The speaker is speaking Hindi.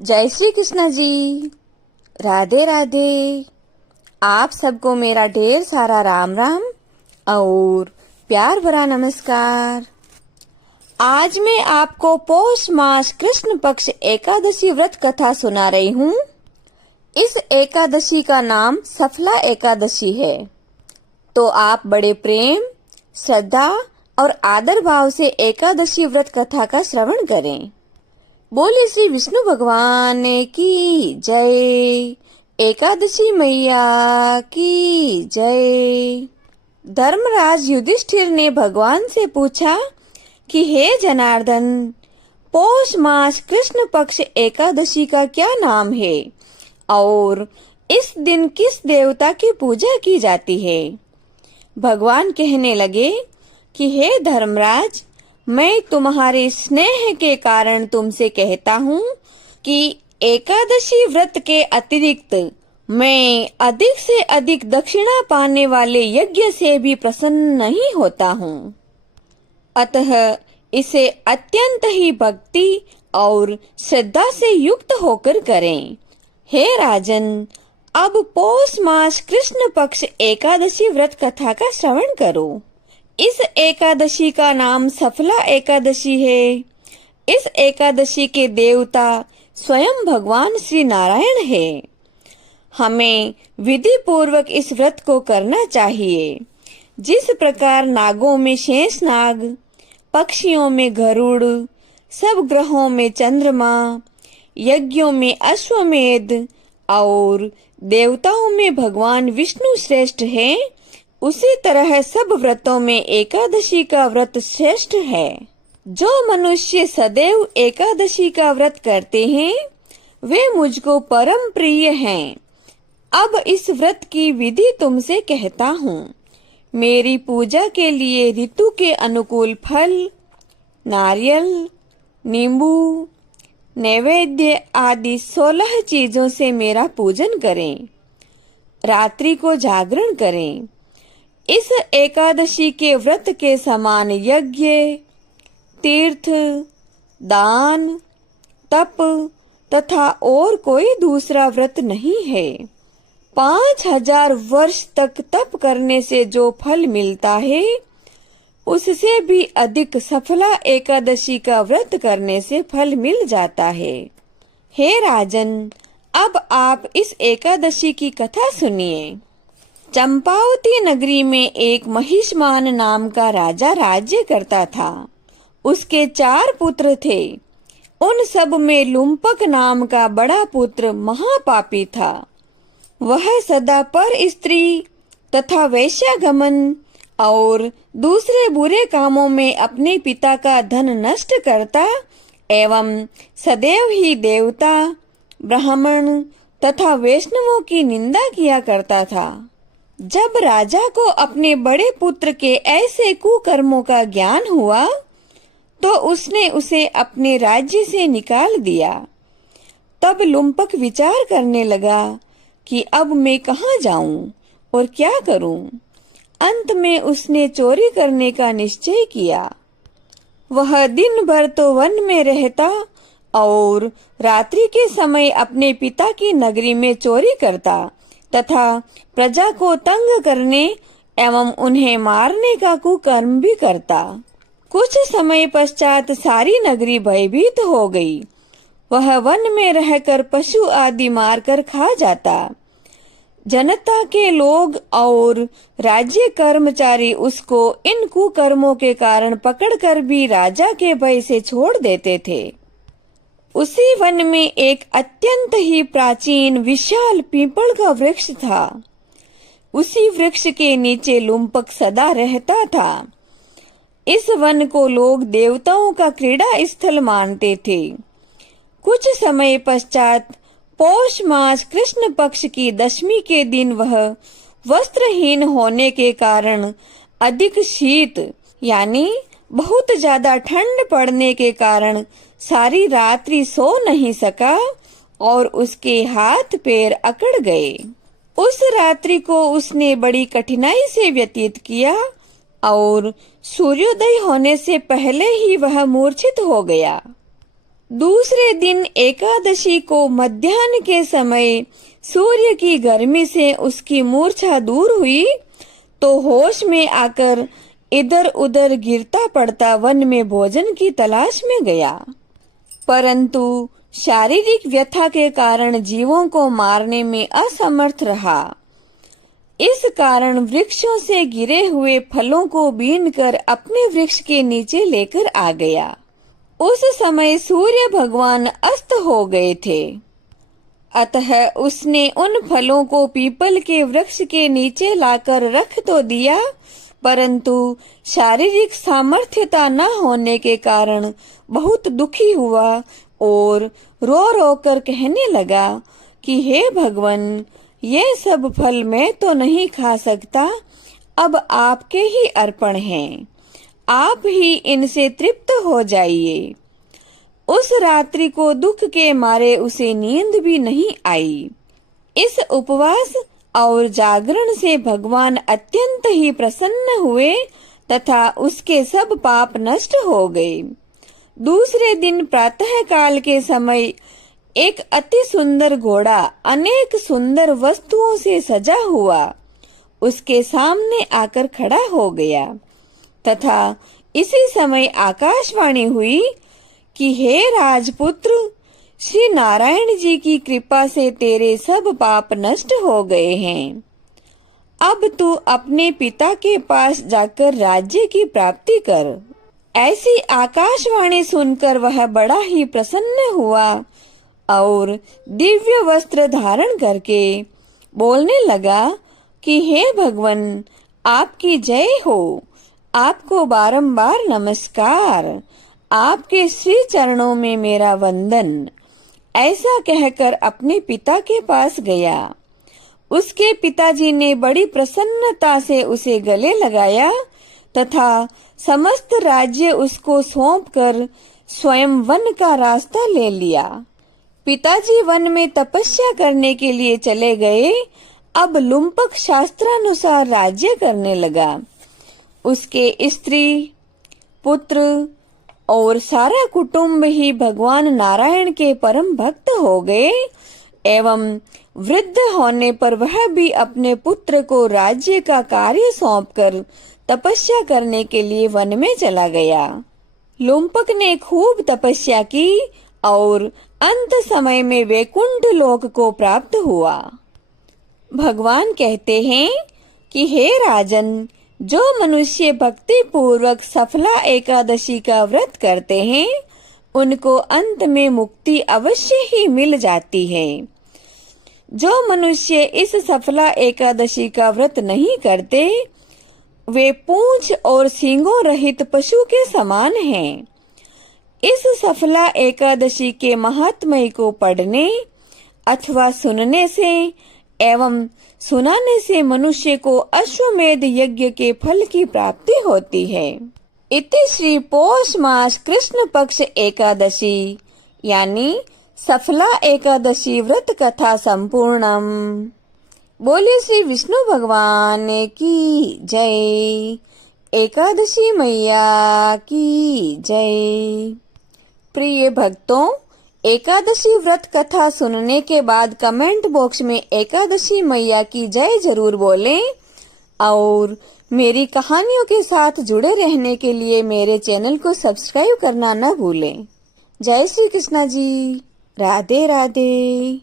जय श्री कृष्ण जी। राधे राधे। आप सबको मेरा ढेर सारा राम राम और प्यार भरा नमस्कार। आज मैं आपको पौष मास कृष्ण पक्ष एकादशी व्रत कथा सुना रही हूँ। इस एकादशी का नाम सफला एकादशी है। तो आप बड़े प्रेम, श्रद्धा और आदर भाव से एकादशी व्रत कथा का श्रवण करें। बोले श्री विष्णु भगवान की जय। एकादशी मैया की जय। धर्मराज युधिष्ठिर ने भगवान से पूछा कि हे जनार्दन, पौष मास कृष्ण पक्ष एकादशी का क्या नाम है और इस दिन किस देवता की पूजा की जाती है। भगवान कहने लगे कि हे धर्मराज, मैं तुम्हारे स्नेह के कारण तुमसे कहता हूँ कि एकादशी व्रत के अतिरिक्त मैं अधिक से अधिक दक्षिणा पाने वाले यज्ञ से भी प्रसन्न नहीं होता हूँ। अतः इसे अत्यंत ही भक्ति और श्रद्धा से युक्त होकर करें। हे राजन, अब पौष मास कृष्ण पक्ष एकादशी व्रत कथा का श्रवण करो। इस एकादशी का नाम सफला एकादशी है। इस एकादशी के देवता स्वयं भगवान श्री नारायण है। हमें विधि पूर्वक इस व्रत को करना चाहिए। जिस प्रकार नागों में शेष नाग, पक्षियों में गरुड़, सब ग्रहों में चंद्रमा, यज्ञों में अश्वमेध और देवताओं में भगवान विष्णु श्रेष्ठ है, उसी तरह सब व्रतों में एकादशी का व्रत श्रेष्ठ है। जो मनुष्य सदैव एकादशी का व्रत करते हैं वे मुझको परम प्रिय हैं। अब इस व्रत की विधि तुमसे कहता हूँ। मेरी पूजा के लिए ऋतु के अनुकूल फल, नारियल, नींबू, नैवेद्य आदि 16 चीजों से मेरा पूजन करें। रात्रि को जागरण करें। इस एकादशी के व्रत के समान यज्ञ, तीर्थ, दान, तप तथा और कोई दूसरा व्रत नहीं है। 5000 वर्ष तक तप करने से जो फल मिलता है उससे भी अधिक सफला एकादशी का व्रत करने से फल मिल जाता है। हे राजन, अब आप इस एकादशी की कथा सुनिए। चंपावती नगरी में एक महिष्मान नाम का राजा राज्य करता था। उसके 4 पुत्र थे। उन सब में लुम्पक नाम का बड़ा पुत्र महापापी था। वह सदा पर स्त्री तथा वैश्यागमन और दूसरे बुरे कामों में अपने पिता का धन नष्ट करता एवं सदैव ही देवता, ब्राह्मण तथा वैष्णवों की निंदा किया करता था। जब राजा को अपने बड़े पुत्र के ऐसे कुकर्मों का ज्ञान हुआ तो उसने उसे अपने राज्य से निकाल दिया। तब लुम्पक विचार करने लगा कि अब मैं कहाँ जाऊं और क्या करूं। अंत में उसने चोरी करने का निश्चय किया। वह दिन भर तो वन में रहता और रात्रि के समय अपने पिता की नगरी में चोरी करता तथा प्रजा को तंग करने एवं उन्हें मारने का कुकर्म भी करता। कुछ समय पश्चात सारी नगरी भयभीत हो गई। वह वन में रहकर पशु आदि मारकर खा जाता। जनता के लोग और राज्य कर्मचारी उसको इन कुकर्मों के कारण पकड़कर भी राजा के भय से छोड़ देते थे। उसी वन में एक अत्यंत ही प्राचीन विशाल पीपल का वृक्ष था। उसी वृक्ष के नीचे लुम्पक सदा रहता था। इस वन को लोग देवताओं का क्रीड़ा स्थल मानते थे। कुछ समय पश्चात पौष मास कृष्ण पक्ष की दशमी के दिन वह वस्त्रहीन होने के कारण अधिक शीत यानी बहुत ज्यादा ठंड पड़ने के कारण सारी रात्रि सो नहीं सका और उसके हाथ पैर अकड़ गए। उस रात्रि को उसने बड़ी कठिनाई से व्यतीत किया और सूर्योदय होने से पहले ही वह मूर्छित हो गया। दूसरे दिन एकादशी को मध्याह्न के समय सूर्य की गर्मी से उसकी मूर्छा दूर हुई तो होश में आकर इधर उधर गिरता पड़ता वन में भोजन की तलाश में गया, परंतु शारीरिक व्यथा के कारण जीवों को मारने में असमर्थ रहा। इस कारण वृक्षों से गिरे हुए फलों को बीनकर अपने वृक्ष के नीचे लेकर आ गया। उस समय सूर्य भगवान अस्त हो गए थे, अतः उसने उन फलों को पीपल के वृक्ष के नीचे लाकर रख तो दिया, परंतु शारीरिक सामर्थ्यता न होने के कारण बहुत दुखी हुआ और रो रो कर कहने लगा कि हे भगवान, ये सब फल मैं तो नहीं खा सकता, अब आपके ही अर्पण हैं, आप ही इनसे तृप्त हो जाइए। उस रात्रि को दुख के मारे उसे नींद भी नहीं आई। इस उपवास और जागरण से भगवान अत्यंत ही प्रसन्न हुए तथा उसके सब पाप नष्ट हो गए। दूसरे दिन प्रातः काल के समय एक अति सुंदर घोड़ा अनेक सुंदर वस्तुओं से सजा हुआ उसके सामने आकर खड़ा हो गया तथा इसी समय आकाशवाणी हुई कि हे राजपुत्र, श्री नारायण जी की कृपा से तेरे सब पाप नष्ट हो गए हैं। अब तू अपने पिता के पास जाकर राज्य की प्राप्ति कर। ऐसी आकाशवाणी सुनकर वह बड़ा ही प्रसन्न हुआ और दिव्य वस्त्र धारण करके बोलने लगा कि हे भगवान, आपकी जय हो, आपको बारंबार नमस्कार, आपके श्री चरणों में मेरा वंदन। ऐसा कहकर अपने पिता के पास गया। उसके पिताजी ने बड़ी प्रसन्नता से उसे गले लगाया तथा समस्त राज्य उसको सौंपकर स्वयं वन का रास्ता ले लिया। पिताजी वन में तपस्या करने के लिए चले गए। अब लुम्पक शास्त्रानुसार राज्य करने लगा। उसके स्त्री, पुत्र और सारा कुटुंब ही भगवान नारायण के परम भक्त हो गए एवं वृद्ध होने पर वह भी अपने पुत्र को राज्य का कार्य सौंपकर तपस्या करने के लिए वन में चला गया। लुम्पक ने खूब तपस्या की और अंत समय में वैकुंठ लोक को प्राप्त हुआ। भगवान कहते हैं कि हे राजन, जो मनुष्य भक्ति पूर्वक सफला एकादशी का व्रत करते हैं उनको अंत में मुक्ति अवश्य ही मिल जाती है। जो मनुष्य इस सफला एकादशी का व्रत नहीं करते वे पूंछ और सींगों रहित पशु के समान हैं। इस सफला एकादशी के महात्म्य को पढ़ने अथवा सुनने से एवं सुनाने से मनुष्य को अश्वमेध यज्ञ के फल की प्राप्ति होती है। इति श्री पौष मास कृष्ण पक्ष एकादशी यानी सफला एकादशी व्रत कथा संपूर्णम। बोले श्री विष्णु भगवान की जय। एकादशी मैया की जय। प्रिय भक्तों, एकादशी व्रत कथा सुनने के बाद कमेंट बॉक्स में एकादशी मैया की जय जरूर बोलें और मेरी कहानियों के साथ जुड़े रहने के लिए मेरे चैनल को सब्सक्राइब करना न भूलें। जय श्री कृष्णा जी। राधे राधे।